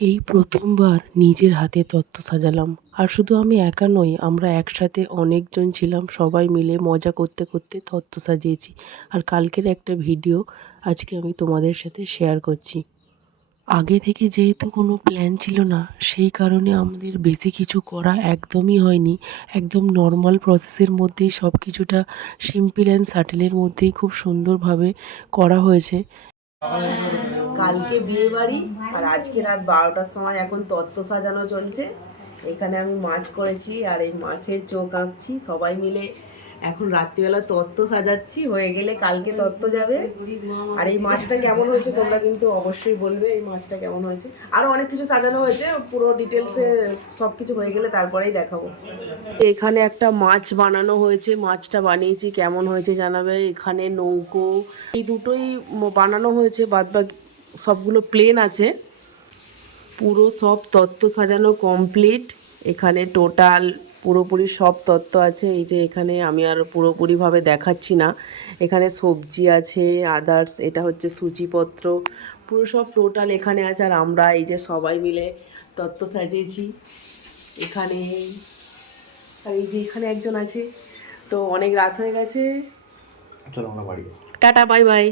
এই প্রথমবার নিজের হাতে তত্ত্ব সাজালাম। আর শুধু আমি একা নই, আমরা একসাথে অনেকজন ছিলাম, সবাই মিলে মজা করতে করতে তত্ত্ব সাজিয়েছি। আর কালকের একটা ভিডিও আজকে আমি তোমাদের সাথে শেয়ার করছি। আগে থেকে যেহেতু কোনো প্ল্যান ছিল না, সেই কারণে আমাদের বেশি কিছু করা একদমই হয়নি। একদম নর্মাল প্রসেসের মধ্যেই সব কিছুটা সিম্পল অ্যান্ড সাটেলের মধ্যেই খুব সুন্দরভাবে করা হয়েছে। কালকে বিয়ে বাড়ি আর আজকে রাত 12টার সময় এখন তত্ত্ব সাজানো চলছে। এখানে আমি মাছ করেছি আর এই মাছের চোখ আঁকছি, সবাই মিলে এখন রাত্রিবেলা তত্ত্ব সাজাচ্ছি, হয়ে গেলে কালকে তত্ত্ব যাবে। আর এই মাছটা কেমন হয়েছে তোমরা কিন্তু অবশ্যই বলবে এই মাছটা কেমন হয়েছে। আরও অনেক কিছু সাজানো হয়েছে, পুরো ডিটেলসে সব কিছু হয়ে গেলে তারপরেই দেখাবো। এখানে একটা মাছ বানানো হয়েছে, মাছটা বানিয়েছি, কেমন হয়েছে জানাবে। এখানে নৌকো, এই দুটোই বানানো হয়েছে, বাদবাকি সবগুলো প্লেন আছে। পুরো সব তত্ত্ব সাজানো কমপ্লিট। এখানে টোটাল পুরোপুরি সব তত্ত্ব আছে। এই যে এখানে আমি আর পুরোপুরিভাবে দেখাচ্ছি না, এখানে সবজি আছে, আদার্স এটা হচ্ছে সূচিপত্র, পুরো সব টোটাল এখানে আছে। আর আমরা এই যে সবাই মিলে তত্ত্ব সাজিয়েছি এখানে। আর এই যে এখানে একজন আছে। তো অনেক রাত হয়ে গেছে, চলো আমরা বাড়ি, টাটা, বাই বাই।